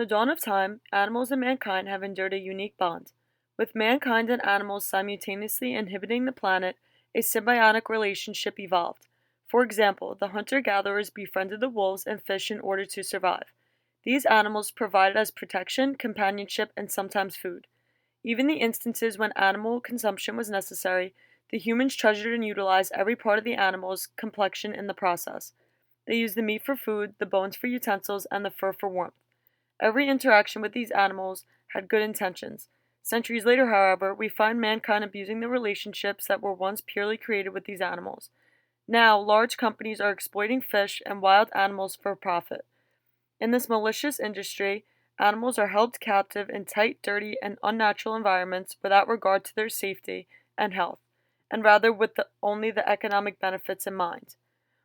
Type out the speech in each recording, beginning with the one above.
the dawn of time, animals and mankind have endured a unique bond. With mankind and animals simultaneously inhabiting the planet, a symbiotic relationship evolved. For example, the hunter-gatherers befriended the wolves and fish in order to survive. These animals provided us protection, companionship, and sometimes food. Even the instances when animal consumption was necessary, the humans treasured and utilized every part of the animal's complexion in the process. They used the meat for food, the bones for utensils, and the fur for warmth. Every interaction with these animals had good intentions. Centuries later, however, we find mankind abusing the relationships that were once purely created with these animals. Now, large companies are exploiting fish and wild animals for profit. In this malicious industry, animals are held captive in tight, dirty, and unnatural environments without regard to their safety and health, and rather with only the economic benefits in mind.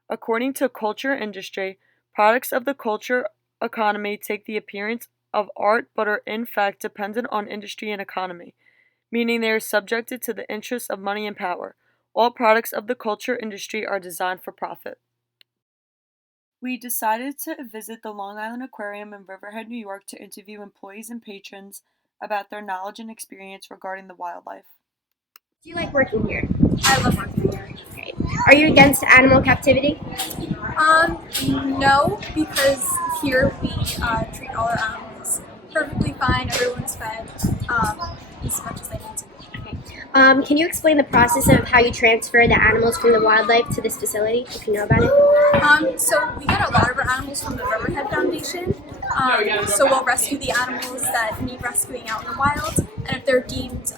According to culture industry, products of the culture economy take the appearance of art but are in fact dependent on industry and economy, meaning they are subjected to the interests of money and power. All products of the culture industry are designed for profit. We decided to visit the Long Island Aquarium in Riverhead, New York to interview employees and patrons about their knowledge and experience regarding the wildlife. Do you like working here? I love working here. Okay. Are you against animal captivity? No, because here we treat all our animals perfectly fine. Everyone's fed as much as they need to be. Can you explain the process of how you transfer the animals from the wildlife to this facility, if you know about it? So we get a lot of our animals from the Riverhead Foundation. So we'll rescue the animals that need rescuing out in the wild, and if they're deemed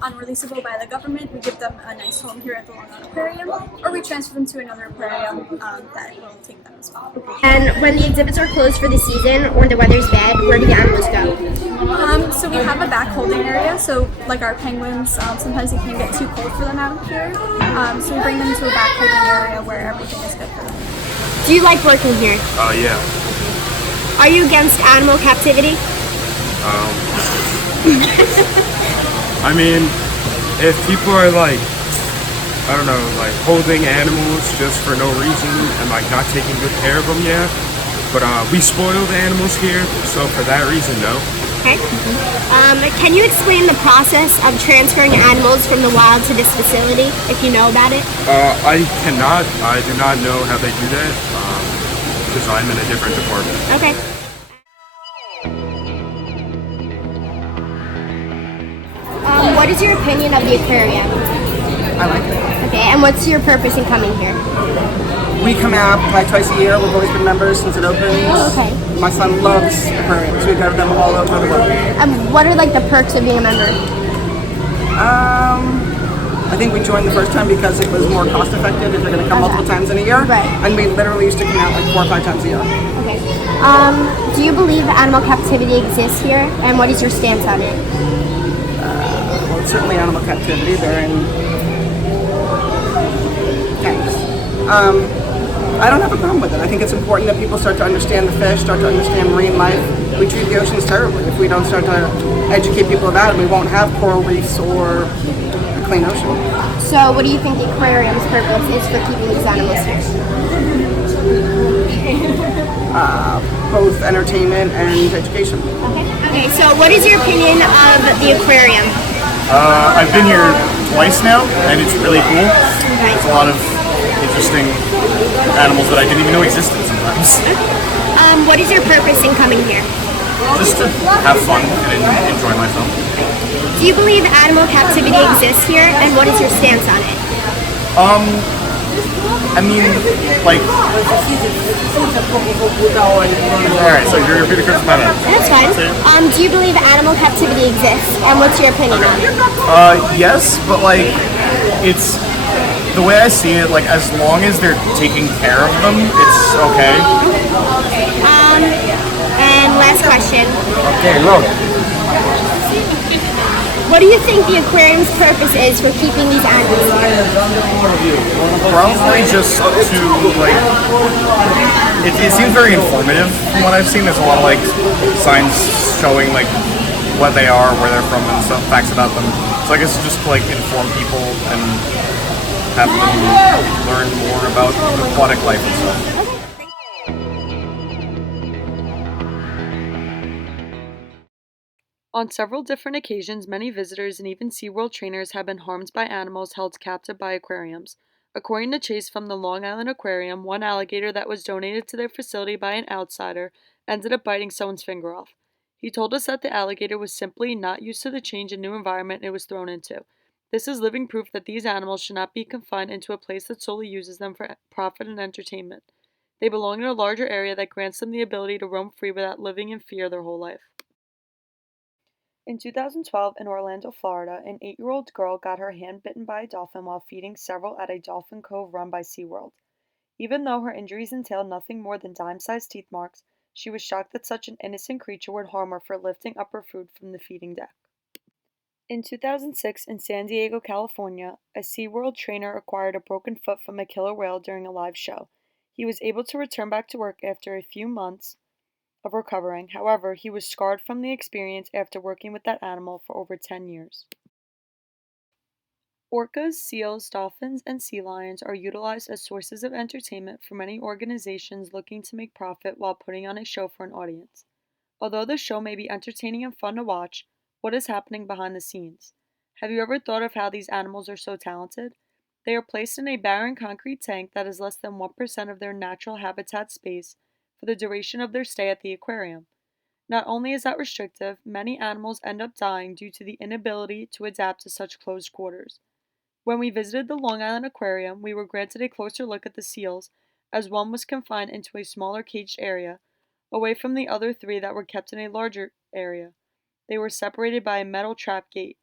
unreleasable by the government, we give them a nice home here at the Long Island Aquarium, or we transfer them to another aquarium that will take them as well. And when the exhibits are closed for the season or the weather's bad, where do the animals go? So we have a back holding area, so like our penguins, sometimes it can get too cold for them out here, so we bring them to a back holding area where everything is good for them. Do you like working here? Yeah. Are you against animal captivity? I mean, if people are like, I don't know, like holding animals just for no reason and like not taking good care of them, yeah. But we spoil the animals here, so for that reason, no. Okay. Can you explain the process of transferring animals from the wild to this facility, if you know about it? I cannot. I do not know how they do that because I'm in a different department. Okay. What is your opinion of the aquarium? I like it. Okay, and what's your purpose in coming here? We come out like twice a year. We've always been members since it opened. Oh, okay. My son loves aquariums. We go to them all over the world. What are like the perks of being a member? I think we joined the first time because it was more cost effective if you're going to come multiple times in a year. Right. And we literally used to come out like 4 or 5 times a year. Okay. Do you believe animal captivity exists here, and what is your stance on it? Well, it's certainly animal captivity. They're in tanks. I don't have a problem with it. I think it's important that people start to understand the fish, start to understand marine life. We treat the oceans terribly. If we don't start to educate people about it, we won't have coral reefs or a clean ocean. So what do you think the aquarium's purpose is for keeping these animals here? Both entertainment and education. Okay, so what is your opinion of the aquarium? I've been here twice now, and it's really cool. There's a lot of interesting animals that I didn't even know existed sometimes. What is your purpose in coming here? Just to have fun and enjoy myself. Do you believe animal captivity exists here, and what is your stance on it? I mean, like... Alright, so you're repeating the question about it. That's fine. Do you believe animal captivity exists, and what's your opinion on it? Yes, but like, it's... The way I see it, like, as long as they're taking care of them, it's okay. And last question. Okay, look. What do you think the aquarium's purpose is for keeping these animals here? Probably just to, like, it seems very informative from what I've seen. There's a lot of, like, signs showing, like, what they are, where they're from, and stuff, facts about them. So I guess just to, like, inform people and have them learn more about aquatic life and stuff. On several different occasions, many visitors and even SeaWorld trainers have been harmed by animals held captive by aquariums. According to Chase from the Long Island Aquarium, one alligator that was donated to their facility by an outsider ended up biting someone's finger off. He told us that the alligator was simply not used to the change and new environment it was thrown into. This is living proof that these animals should not be confined into a place that solely uses them for profit and entertainment. They belong in a larger area that grants them the ability to roam free without living in fear their whole life. In 2012, in Orlando, Florida, an 8-year-old girl got her hand bitten by a dolphin while feeding several at a dolphin cove run by SeaWorld. Even though her injuries entailed nothing more than dime-sized teeth marks, she was shocked that such an innocent creature would harm her for lifting up her food from the feeding deck. In 2006, in San Diego, California, a SeaWorld trainer acquired a broken foot from a killer whale during a live show. He was able to return back to work after a few months of recovering. However, he was scarred from the experience after working with that animal for over 10 years. Orcas, seals, dolphins, and sea lions are utilized as sources of entertainment for many organizations looking to make profit while putting on a show for an audience. Although the show may be entertaining and fun to watch, what is happening behind the scenes? Have you ever thought of how these animals are so talented? They are placed in a barren concrete tank that is less than 1% of their natural habitat space for the duration of their stay at the aquarium. Not only is that restrictive, many animals end up dying due to the inability to adapt to such closed quarters. When we visited the Long Island Aquarium, we were granted a closer look at the seals, as one was confined into a smaller caged area, away from the other three that were kept in a larger area. They were separated by a metal trap gate.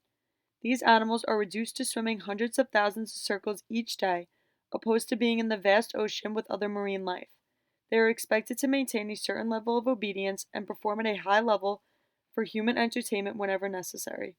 These animals are reduced to swimming hundreds of thousands of circles each day, opposed to being in the vast ocean with other marine life. They are expected to maintain a certain level of obedience and perform at a high level for human entertainment whenever necessary.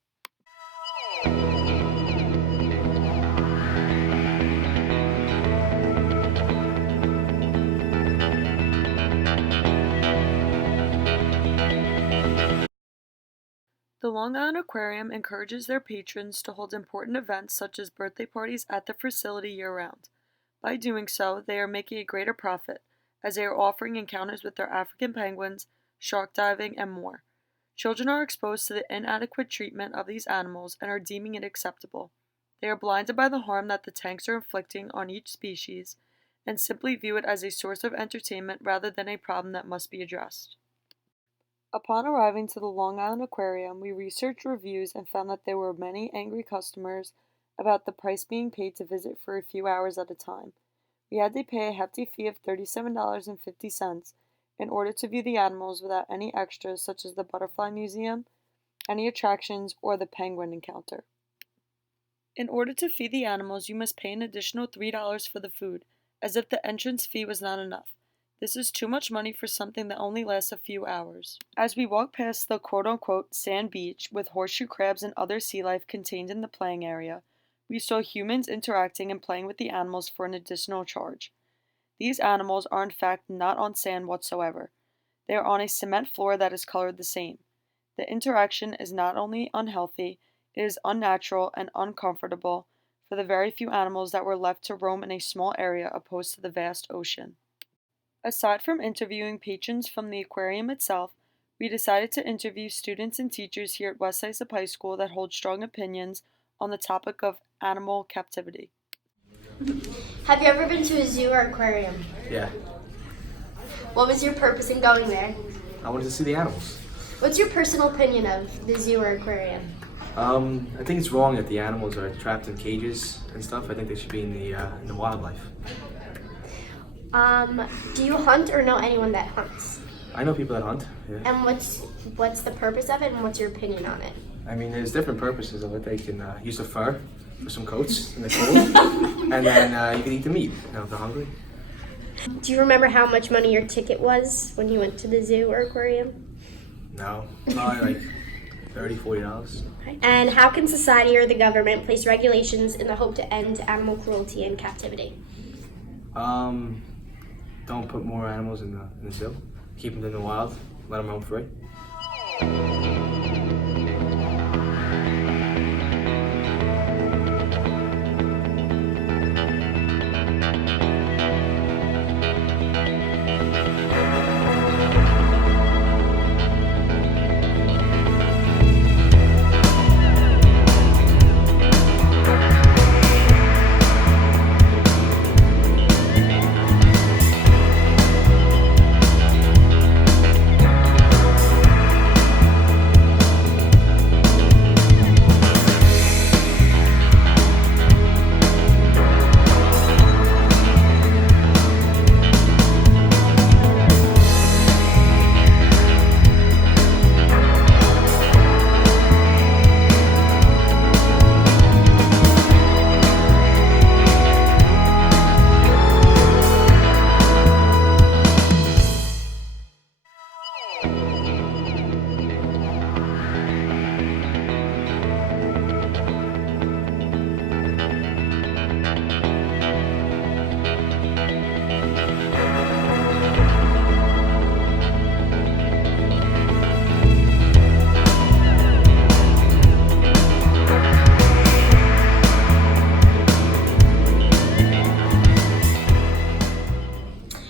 The Long Island Aquarium encourages their patrons to hold important events such as birthday parties at the facility year-round. By doing so, they are making a greater profit, as they are offering encounters with their African penguins, shark diving, and more. Children are exposed to the inadequate treatment of these animals and are deeming it acceptable. They are blinded by the harm that the tanks are inflicting on each species and simply view it as a source of entertainment rather than a problem that must be addressed. Upon arriving to the Long Island Aquarium, we researched reviews and found that there were many angry customers about the price being paid to visit for a few hours at a time. We had to pay a hefty fee of $37.50 in order to view the animals without any extras such as the Butterfly Museum, any attractions, or the penguin encounter. In order to feed the animals, you must pay an additional $3 for the food, as if the entrance fee was not enough. This is too much money for something that only lasts a few hours. As we walked past the quote-unquote sand beach with horseshoe crabs and other sea life contained in the playing area, we saw humans interacting and playing with the animals for an additional charge. These animals are in fact not on sand whatsoever. They are on a cement floor that is colored the same. The interaction is not only unhealthy, it is unnatural and uncomfortable for the very few animals that were left to roam in a small area opposed to the vast ocean. Aside from interviewing patrons from the aquarium itself, we decided to interview students and teachers here at Westside SUPA High School that hold strong opinions on the topic of animal captivity. Have you ever been to a zoo or aquarium? Yeah, What was your purpose in going there? I wanted to see the animals. What's your personal opinion of the zoo or aquarium? I think it's wrong that the animals are trapped in cages and stuff. I think they should be in the wildlife. Do you hunt or know anyone that hunts? I know people that hunt. Yeah. And what's the purpose of it, and what's your opinion on it? I mean, there's different purposes of it. They can use the fur for some coats in the cold, and then you can eat the meat. If they're hungry. Do you remember how much money your ticket was when you went to the zoo or aquarium? No, probably like $30-40. And how can society or the government place regulations in the hope to end animal cruelty and captivity? Don't put more animals in the zoo. Keep them in the wild. Let them roam free.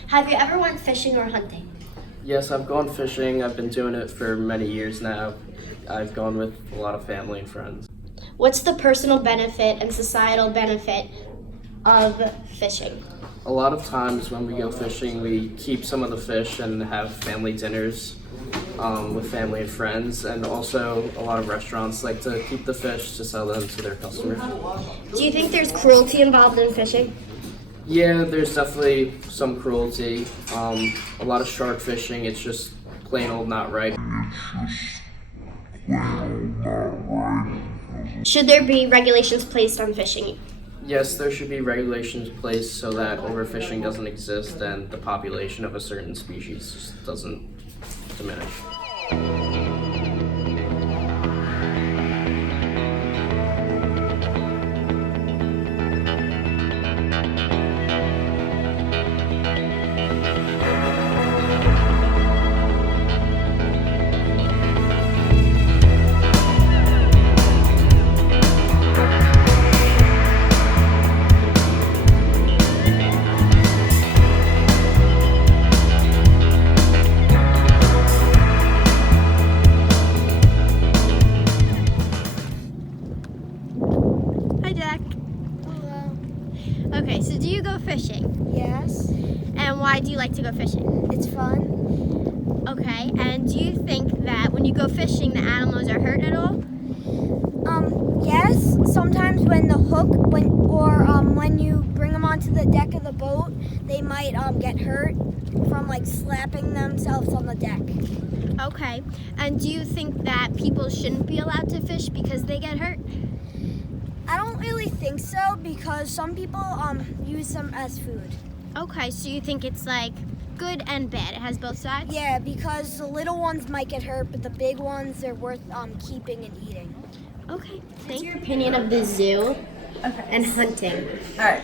Have you ever went fishing or hunting? Yes, I've gone fishing. I've been doing it for many years now. I've gone with a lot of family and friends. What's the personal benefit and societal benefit of fishing? A lot of times when we go fishing, we keep some of the fish and have family dinners with family and friends, and also a lot of restaurants like to keep the fish to sell them to their customers. Do you think there's cruelty involved in fishing? Yeah, there's definitely some cruelty. A lot of shark fishing, it's just plain old not right. Should there be regulations placed on fishing? Yes, there should be regulations placed so that overfishing doesn't exist and the population of a certain species just doesn't diminish. Hi, Jack. Hello. Okay, so do you go fishing? Yes, And why do you like to go fishing? it's fun. Okay, and do you think that when you go fishing, the animals are hurt at all? Yes, sometimes when the hook, when you bring them onto the deck of the boat, they might get hurt from like slapping themselves on the deck. Okay, and do you think that people shouldn't be allowed to fish because they get hurt? I don't really think so because some people use them as food. Okay, so you think it's like good and bad. It has both sides? Yeah, because the little ones might get hurt, but the big ones they're worth keeping and eating. Okay, thank you. Your opinion of the zoo and hunting? Alright,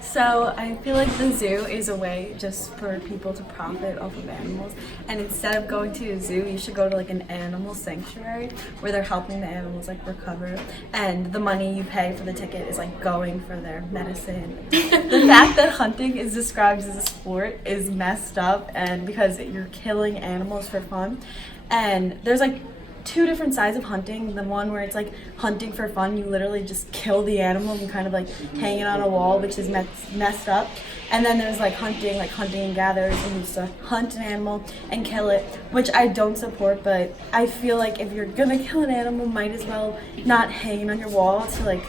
so I feel like the zoo is a way just for people to profit off of animals, and instead of going to a zoo, you should go to like an animal sanctuary where they're helping the animals like recover, and the money you pay for the ticket is like going for their medicine. The fact that hunting is described as a sport is messed up, and because you're killing animals for fun, and there's like two different sides of hunting. The one where it's like hunting for fun, you literally just kill the animal and kind of like hang it on a wall, which is messed up. And then there's like hunting and gatherers, and you used to hunt an animal and kill it, which I don't support, but I feel like if you're gonna kill an animal, might as well not hang it on your wall to like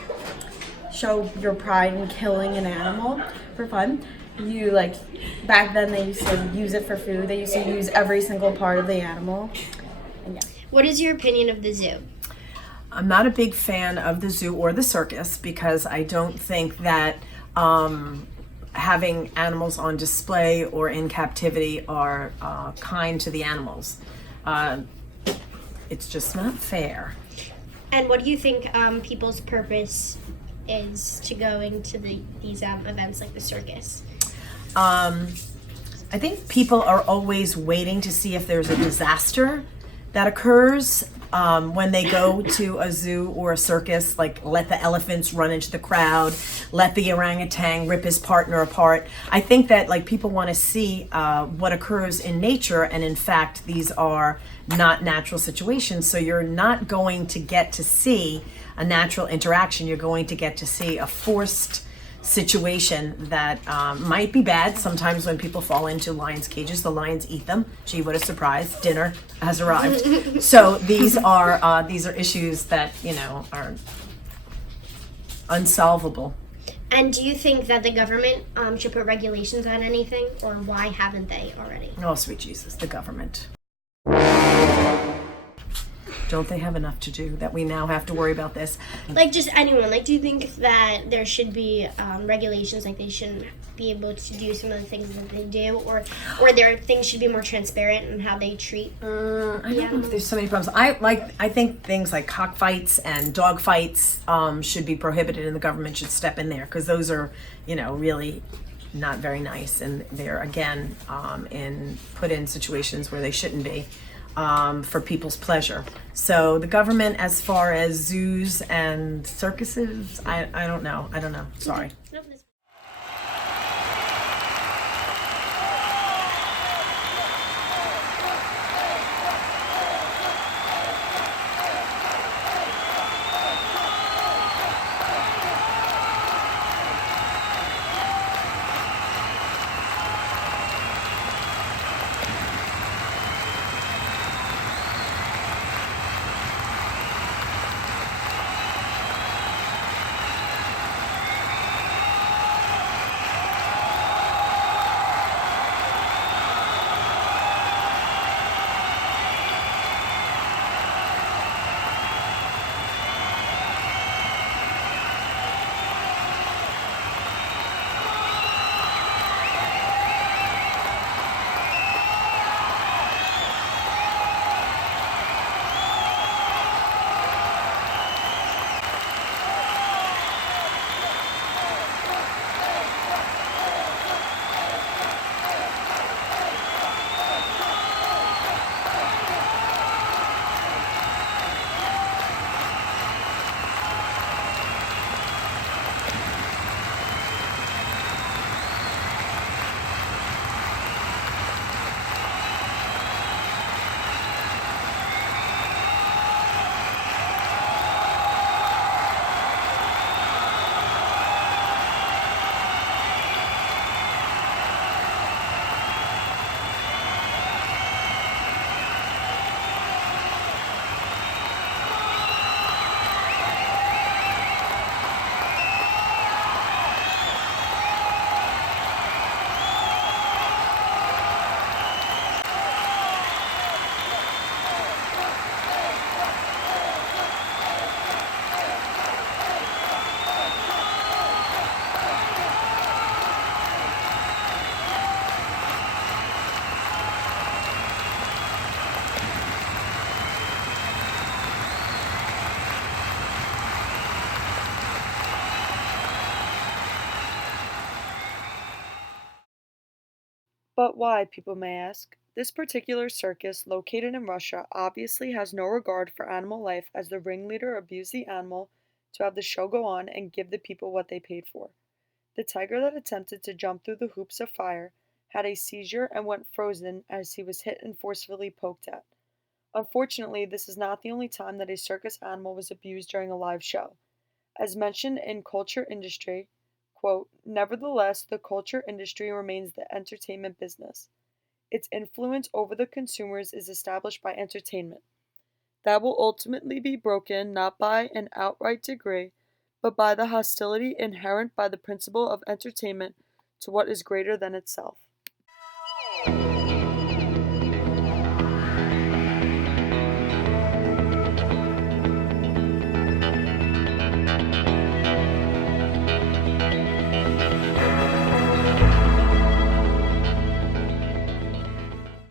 show your pride in killing an animal for fun. You like, back then they used to use it for food. They used to use every single part of the animal. And yeah. What is your opinion of the zoo? I'm not a big fan of the zoo or the circus because I don't think that having animals on display or in captivity are kind to the animals. It's just not fair. And what do you think people's purpose is to going to these events like the circus? I think people are always waiting to see if there's a disaster that occurs when they go to a zoo or a circus, like let the elephants run into the crowd, let the orangutan rip his partner apart. I think that like people want to see what occurs in nature, and in fact these are not natural situations, so you're not going to get to see a natural interaction. You're going to get to see a forced situation that might be bad. Sometimes when people fall into lions' cages, the lions eat them. Gee, what a surprise! Dinner has arrived. So these are issues that are unsolvable. And do you think that the government should put regulations on anything, or why haven't they already? Oh, sweet Jesus, the government. Don't they have enough to do that we now have to worry about this? Like just anyone. Like, do you think that there should be regulations, like they shouldn't be able to do some of the things that they do, or their things should be more transparent in how they treat? I don't know if there's so many problems. I think things like cockfights and dog fights should be prohibited, and the government should step in there because those are really not very nice, and they're again put in situations where they shouldn't be. For people's pleasure. So the government, as far as zoos and circuses, I don't know. Sorry. But why, people may ask? This particular circus, located in Russia, obviously has no regard for animal life, as the ringleader abused the animal to have the show go on and give the people what they paid for. The tiger that attempted to jump through the hoops of fire had a seizure and went frozen as he was hit and forcefully poked at. Unfortunately, this is not the only time that a circus animal was abused during a live show. As mentioned in Culture Industry, quote, nevertheless, the culture industry remains the entertainment business. Its influence over the consumers is established by entertainment. That will ultimately be broken not by an outright degree, but by the hostility inherent by the principle of entertainment to what is greater than itself.